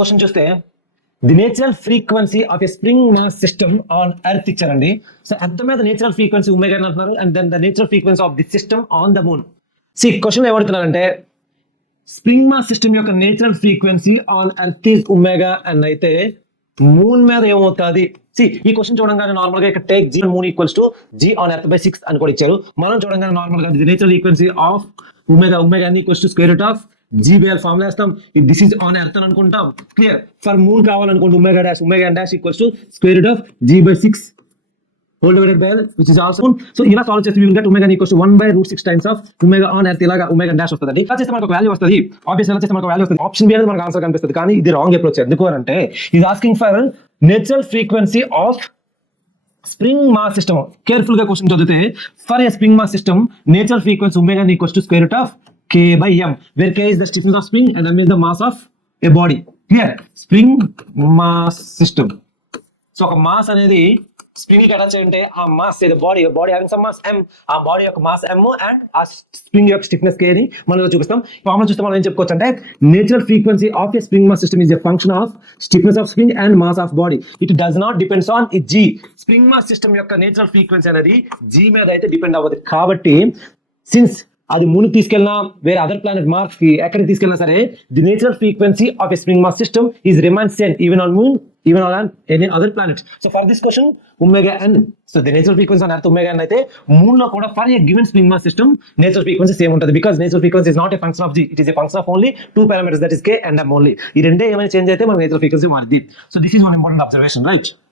Question చూస్తే the natural frequency of a spring mass system on earth ఇచ్చారండి. So earth మీద natural frequency omega అని అంటున్నారు, and then the natural frequency of the system on the moon. Question ఏమడుతున్నారంటే spring mass system యొక్క natural frequency on earth is omega అని అయితే moon మీద ఏమవుతుంది? ఈ క్వశ్చన్ చూడంగానే నార్మల్ గా ఇక్కడ take G moon equals to G on earth by 6 అని కూడా ఇచ్చారు. మనం చూడంగానే నార్మల్ గా the natural frequency of omega equals to square root of G by L formula వేస్తాం. దిస్ ఈజ్ ఆన్ ఎర్త్ అని అనుకుంటాం. క్లియర్. ఫర్ మూన్ కావాలనుకుంటే omega dash equals to square root of G by 6 whole divided by L, which is also so ఇలా solve చేస్తే we will get omega equals to 1 by root 6 times of omega on earth. ఇలాగా omega dash వస్తదండి. ఇలా చేస్తే మనకు ఒక value వస్తది. Obviously ఇలా చేస్తే మనకు వాల్యూ వస్తది. ఆప్షన్ బి అనేది మనకు ఆన్సర్ కనిపిస్తది, కానీ ఇది రాంగ్ అప్రోచ్. ఎందుకు అంటే ఇది asking for natural frequency of spring mass system. Careful గా క్వశ్చన్ చదివితే for a spring mass system natural frequency omega equals to square root of k by m, where k is the stiffness of spring and m is the mass of a body. Here spring mass system. So ఒక mass అనేది spring కి attach అంటే ఆ mass body having some mass m, ఆ body యొక్క mass m and ఆ spring యొక్క stiffness k ని మనం చూపిస్తాం. ఫార్ములా చూస్తే మనం ఏం చెప్పుకోవచ్చు అంటే natural frequency of A spring mass system is a function of stiffness of spring and mass of body. It does not depends on it g. Spring mass system యొక్క natural frequency అనేది g మీద అయితే depend అవ్వదు. కాబట్టి since అది moon తీసుకెళ్ళినా వేరే other planet Mars కి ఎక్కడికి తీసుకెళ్ళినా సరే the natural frequency of a spring mass system is remains same even on moon, even on any other planet. So for this question omega n, so the natural frequency on earth omega n అయితే moon లో కూడా for a given spring mass system natural frequency same ఉంటుంది, because natural frequency is not a function of g, it is a function of only two parameters, that is k and m only. ఈ రెండే ఏమైనా change అయితే మన natural frequency మారుద్ది. So this is one important observation, right?